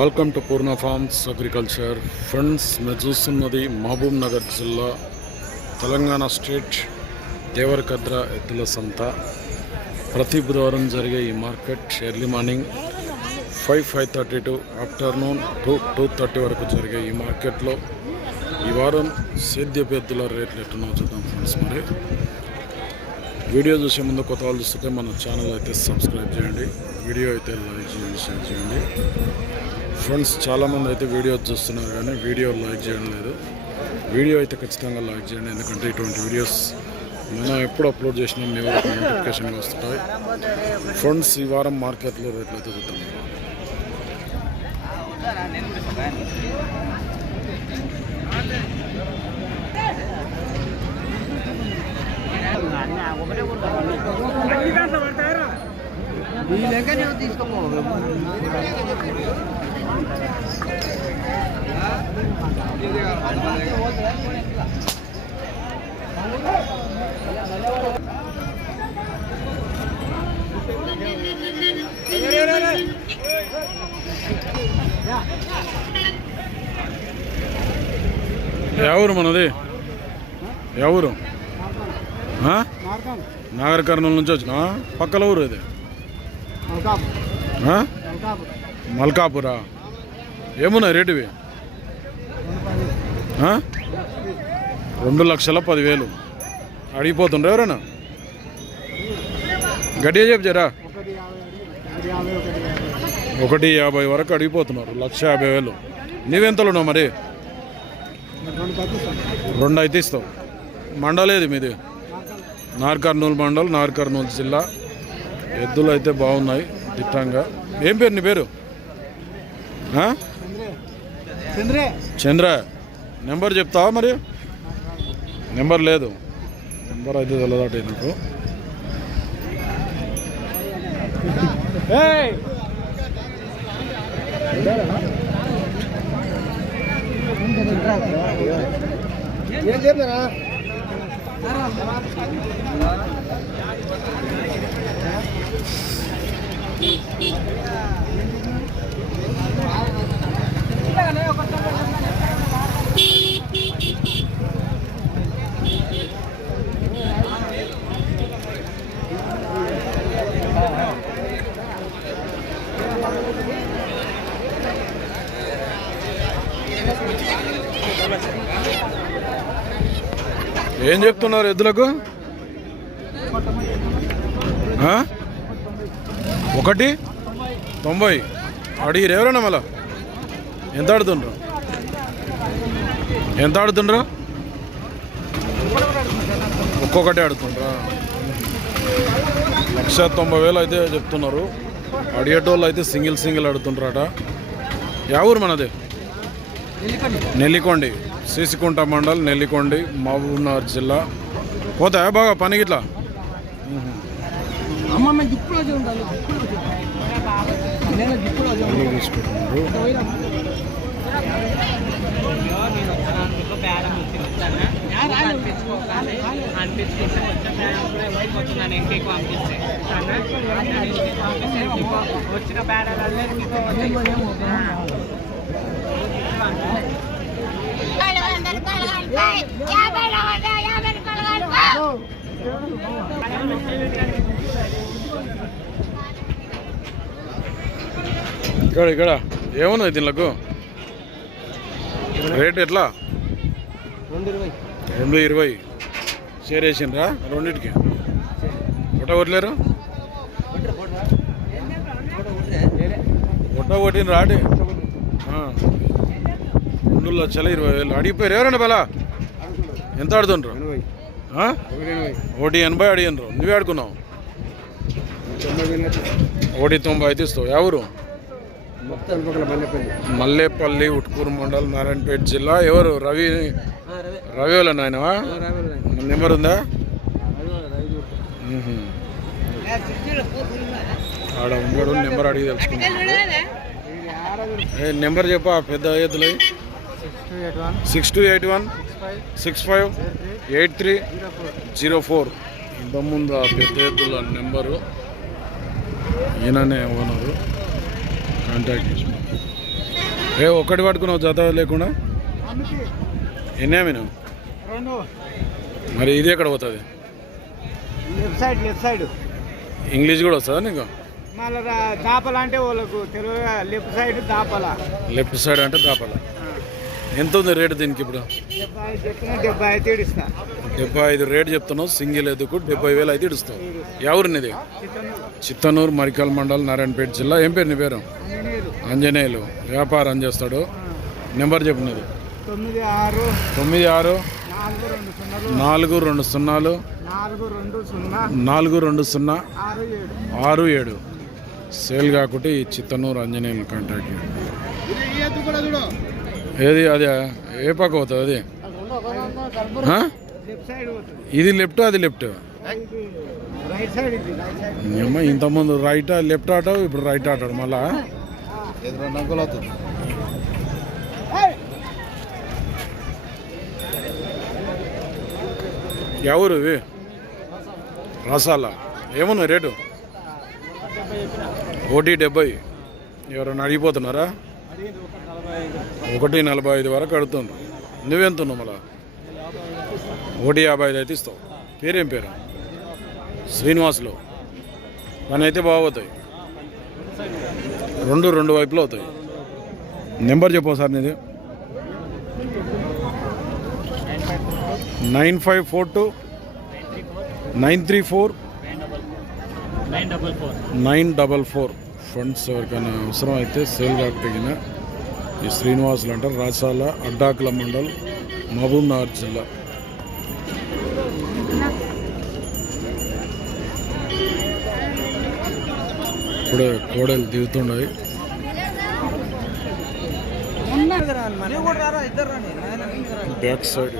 Welcome to Purna farms agriculture friends మీరు చూస్తున్నది మహబూబ్ నగర్ జిల్లా తెలంగాణ స్టేట్ దేవరకద్ర ఎద్దుల సంత ప్రతి బుధవారం జరిగే ఈ market early morning five five thirty to afternoon two two thirty వరకు జరిగే ఈ మార్కెట్లో ఈ వారం సేద్యపు ఎద్దుల రేట్లు ఎట్టున్నాయో చూద్దాం ఫ్రెండ్స్ మరి. వీడియో చూసే ముందు కొత్త వాళ్ళు చూస్తే మన ఛానల్ అయితే సబ్స్క్రైబ్ చేయండి. వీడియో అయితే లైక్ చేయండి షేర్ చేయండి. ఫ్రెండ్స్ చాలామంది అయితే వీడియో చూస్తున్నారు కానీ వీడియో లైక్ చేయడం లేదు. వీడియో అయితే ఖచ్చితంగా లైక్ చేయండి ఎందుకంటే ఇటువంటి వీడియోస్ మనం ఎప్పుడు అప్లోడ్ చేసినా మీ వరకు నోటిఫికేషన్గా వస్తుంటాయి. ఫ్రెండ్స్ ఈ వారం మార్కెట్లో రేట్లు అయితే చూద్దాం. ఈ తీసుకోపో. ఎవరు మనది ఎవరు? నాగర్ కర్నూలు నుంచి వచ్చిన పక్కల ఊరు ఇది? మల్కాపురా ఏమున్నాయి రేటు ఇవి? రెండు లక్షల పదివేలు. అడిగిపోతుండ్రు ఎవరైనా? గడియ చెప్పారా ఒకటి యాభై వరకు అడిగిపోతున్నారు లక్ష యాభై వేలు. నీవెంతలు ఉన్నావు మరి? రెండు అయితే ఇస్తావు మండలేది మీది. నార్ కర్నూలు మండల్ నార్ కర్నూలు జిల్లా. ఎద్దులు అయితే బాగున్నాయి దిట్టంగా. ఏం పేరు నీ పేరు? చంద్రే. చంద్ర నెంబర్ చెప్తావా మరి? నెంబర్ లేదు. నెంబర్ అయితే తెలదాటి నాకు. ఏం ఏం చెప్తున్నారు ఎద్దులకు? ఒకటి? తొంభై. అడిగిరు ఎవరన్నా మళ్ళా? ఎంత ఆడుతుండ్రు? ఎంత ఆడుతుండ్రు? ఒక్కొక్కటి ఆడుతుండ్రా. లక్ష తొంభై వేలు అయితే చెప్తున్నారు. అడిగేటోళ్ళు అయితే సింగిల్ సింగిల్ ఆడుతుండ్రట. యా ఊరు మనది? నెల్లికొండి. సీసికుంట మండల్ నెల్లికొండి మహబూబ్నగర్ జిల్లా. పోతాయా బాగా పని గిట్లా? మేము దిక్కులో ఇక్కడ ఇక్కడ. ఏమున్నది దీనిలకు? రేట్ ఎట్లా? రెండు ఇరవై. షేర్ వేసిండ్రా రెండింటికి? ఒకట కొట్టలేరు? ఒకట కొట్టిన రాటి రెండు లక్షల ఇరవై వేలు. అడిగిపోయారు ఎవరండి బలా? ఎంత ఆడుతుండ్రు? ఒకటి ఎనభై. అడిగినరు నువ్వే ఆడుకున్నావు? ఒకటి తొంభై అయితే ఇస్తావు. ఎవరు మల్లెపల్లి. ఉట్కూరు మండల్ నారాయణపేట జిల్లా. ఎవరు? రవి రవి. వాళ్ళ నాయనవా? నెంబర్ ఉందా. ఆడ ఉన్నాడు నెంబర్ అడిగి తెలుసుకున్నా ఏ నెంబర్ చెప్పా పెద్ద ఎద్దులు six two eight one six five eight three zero four ఇంతకుముందు ఆ పెద్ద ఎద్దుల నెంబరు. ఈయననే ఓనరు. కాంటాక్ట్ చేసిన ఏ ఒక్కటి పట్టుకున్నావు? జత లేకుండా? ఎన్నేమినా మరి ఇది ఎక్కడ పోతుంది? Left side left side. English కూడా వస్తుందా నీకు? మళ్ళీ దాపల అంటే వాళ్ళకు తెలుగు లెఫ్ట్ సైడ్ దాపల. లెఫ్ట్ సైడ్ అంటే దాపాల. ఎంత ఉంది రేటు దీనికి ఇప్పుడు? డెబ్బై ఐదు రేటు చెప్తున్నావు సింగిల్ ఎదుకు? డెబ్బై వేలు అయితే ఇడుస్తావు ఎవరినిది చిత్తనూరు మరికల్ మండల్ నారాయణపేట జిల్లా. ఏం పేరు నీ పేరు? ఆంజనేయులు. వ్యాపారం చేస్తాడు. నెంబర్ చెప్పినది తొమ్మిది ఆరు నాలుగు రెండు సున్నాలు నాలుగు రెండు సున్నా ఆరు ఏడు. సేల్ కాకుంటే ఈ చిత్తనూరు ఆంజనేయులు కాంటాక్ట్ ఏది అది ఏ పక్క పోతుంది అది? ఇది లెఫ్ట్ అది లెఫ్ట్? ఏమో ఇంతకుముందు రైట్ లెఫ్ట్ ఆటావు ఇప్పుడు రైట్ ఆటాడు మళ్ళా? ఎవరు రసాలా. ఏమున్నాయి రేటు? ఒకటి డెబ్బై. ఎవరైనా అడిగిపోతున్నారా? ఒకటి నలభై ఐదు వరకు అడుగుతుండ్రు నువ్వెంత మళ్ళా? ఒకటి యాభై ఐదు అయితే ఇస్తావు. పేరేం పేరు? శ్రీనివాసులు. పని అయితే బాగోతాయి రెండు రెండు వైపులు అవుతాయి. నెంబర్ చెప్పు సార్ నీది. Nine five four two nine three four. Nine double four. Nine double four funds ఎవరికైనా అవసరం అయితే సేల్ కాకపోయిన ఈ శ్రీనివాసులు అంటారు. రాసాల అడ్డాకుల మండల్ మహబూబ్ నగర్ జిల్లా. ఇప్పుడే కోడలు దిగుతున్నాయి బ్యాక్ సైడ్.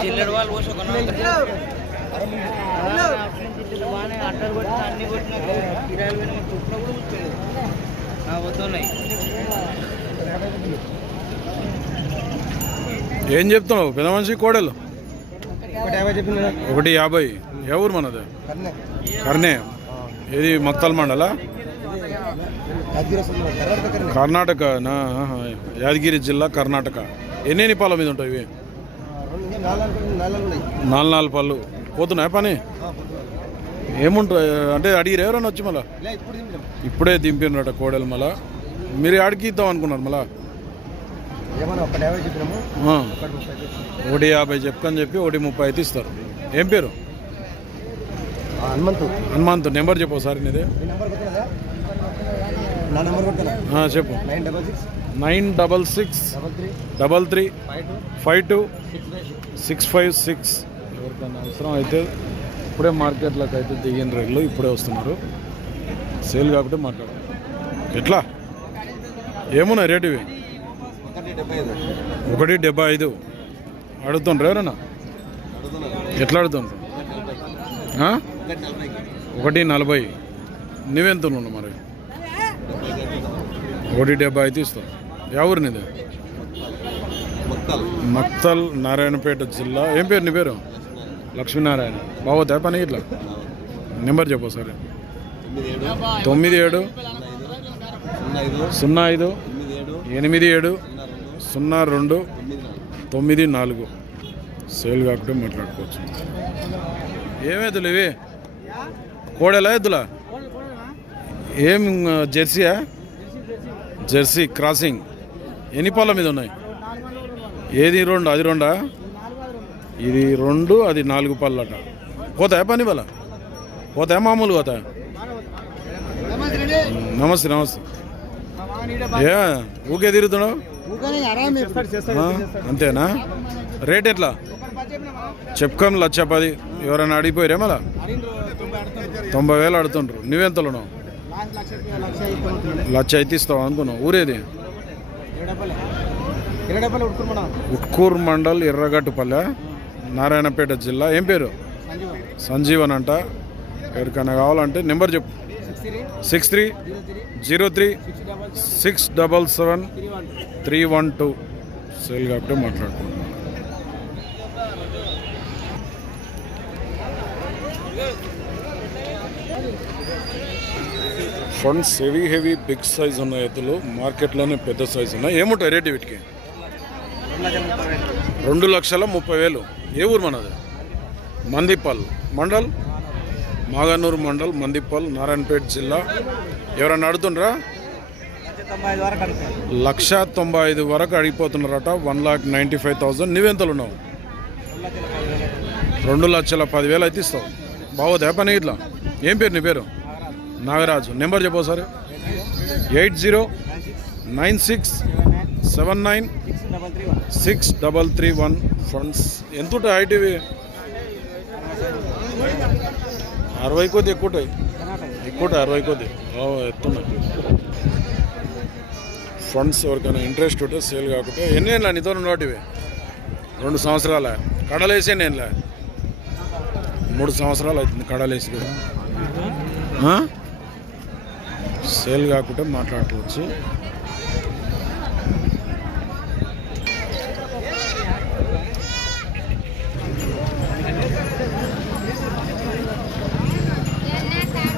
చిల్లర వాళ్ళు పోసి ఒక బాగానే అడ్డలు కొట్టిన అన్ని కొట్టిన కిరాయిలు పోయిన చుట్టూ కూడా కూర్చోలేదు వస్తున్నాయి ఏం చెప్తున్నావు? పెద్ద మనిషి కోడలు. ఒకటి యాభై ఎవరు మనది? కర్నే. ఏది మక్తల్ మండల? కర్ణాటక. యాదగిరి జిల్లా కర్ణాటక. ఎన్ని పాల మీద ఉంటాయి ఇవి? నాలుగు నాలుగు పళ్ళు. పోతున్నాయా పని? ఏముంటాయి అంటే అడిగిరు ఎవరైనా వచ్చి మళ్ళా? ఇప్పుడే దింపినట కోడలు మళ్ళా. మీరు ఆడికి ఇద్దాం అనుకున్నారు మళ్ళా? ఒకటి యాభై చెప్పని చెప్పి ఒకటి ముప్పై అయితే ఇస్తారు. ఏం పేరు? హనుమంతు. హనుమంత్. నెంబర్ చెప్పు ఒకసారి నీది. చెప్పు. Nine double six. Nine double six double three. Five two. Six five six. ఎవరికైనా అవసరం అయితే ఇప్పుడే మార్కెట్లోకి అయితే దిగిన రేట్లు ఇప్పుడే వస్తున్నారు. సేల్ కాకుంటే మాట్లాడు ఎట్లా? ఏమున్నాయి రేటు ఇవి? ఒకటి డెబ్బై ఐదు. అడుగుతుండ్రు ఎవరన్నా ఎట్లా అడుగుతుండ్రు? ఒకటి నలభై. నువ్వెంత ఉన్నావు మరి? ఒకటి డెబ్బై అయితే ఇస్తాం ఎవరు నీది? మక్తల్ నారాయణపేట జిల్లా. ఏం పేరు నీ పేరు? లక్ష్మీనారాయణ. బాగోతా పని ఇట్లా? నెంబర్ చెప్పు సరే తొమ్మిది ఏడు సున్నా ఐదు ఎనిమిది ఏడు సున్నా రెండు తొమ్మిది నాలుగు. సేల్ కాకుండా మాట్లాడుకోవచ్చు. ఏమెద్దులు ఇవి? కోడెలా ఎద్దులా? ఏం జెర్సీయా? Jersey crossing. ఎన్ని పళ్ళ మీద ఉన్నాయి? ఏది రెండు? అది రెండా? ఇది రెండు అది నాలుగు పళ్ళట పోతాయా పని వల్ల పోతాయా మామూలు పోతాయా? నమస్తే నమస్తే. ఏ ఊకే తిరుగుతున్నావు? అంతేనా? రేట్ ఎట్లా? చెప్పుకొని లచ్చ పది. ఎవరైనా అడిగిపోయారే మళ్ళా? తొంభై వేలు అడుతుండ్రు నువ్వెంతలో లచ్చ అయితే ఇస్తావు అనుకున్నావు. ఊరేది? ఉట్కూర్ మండల్? ఎర్రగట్టుపల్లె నారాయణపేట జిల్లా. ఏం పేరు? సంజీవన్. అంట. ఎవరికైనా కావాలంటే నెంబర్ చెప్పు. Six three. Zero three. Six double seven three one two. Sale కాబట్టి మాట్లాడుకుంటున్నాను funds heavy heavy big size ఉన్న ఎద్దులు మార్కెట్లోనే పెద్ద సైజ్ ఉన్నాయి. ఏముంటాయి రేటు వీటికి? రెండు లక్షల ముప్పై వేలు. ఏ ఊరు మనది? మందిపల్. మండల్? మాగానూరు మండల్ మందిపల్ నారాయణపేట జిల్లా. ఎవరన్నా అడుగుతుండ్రా? లక్ష తొంభై ఐదు వరకు అడిగిపోతున్నారట. One lakh ninety five thousand. నువ్వెంతలు ఉన్నావు? రెండు లక్షల పదివేలు అయితే ఇస్తావు. బాగోదా పని ఇట్లా. ఏం పేరు నీ పేరు? నాగరాజు. నెంబర్ చెప్పు సరే eight zero nine six seven nine six double three one funds ఎంత ఉంటాయి ఐటీవీ అరవై కొద్ది ఎక్కువ ఉంటాయి. ఎక్కువ ఉంటాయి అరవై కొద్ది. ఎత్తున్నాయి ఫండ్స్ ఎవరికైనా ఇంట్రెస్ట్ ఉంటే సేల్ కాకుంటే ఎన్ని ఏళ్ళ నీతో ఉన్నటివి రెండు సంవత్సరాల? కడలేసే నేనులే. మూడు సంవత్సరాలు అవుతుంది కడలేసి. కూడా సేల్ కాకుంటే మాట్లాడుకోవచ్చు.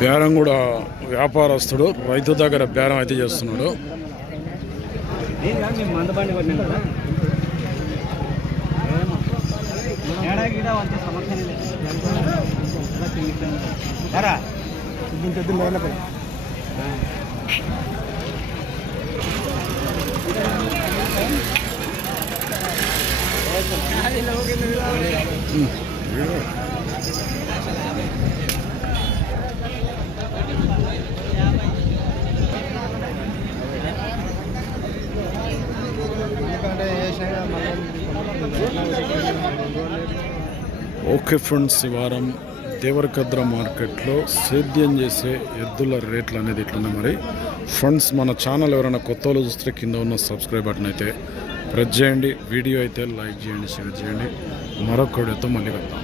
బేరం కూడా వ్యాపారస్తుడు రైతు దగ్గర బేరం అయితే చేస్తున్నాడు. సమస్య ఓకే ఫ్రెండ్స్ ఈ వారం దేవరకద్ర మార్కెట్లో సేద్యం చేసే ఎద్దుల రేట్లు అనేది ఇట్లున్నాయి మరి. ఫ్రెండ్స్ మన ఛానల్ ఎవరైనా కొత్త వాళ్ళు చూస్తే కింద ఉన్న సబ్స్క్రైబ్ బటన్ అయితే ప్రెస్ చేయండి. వీడియో అయితే లైక్ చేయండి షేర్ చేయండి. మరొకడితో మళ్ళీ వెళ్తాం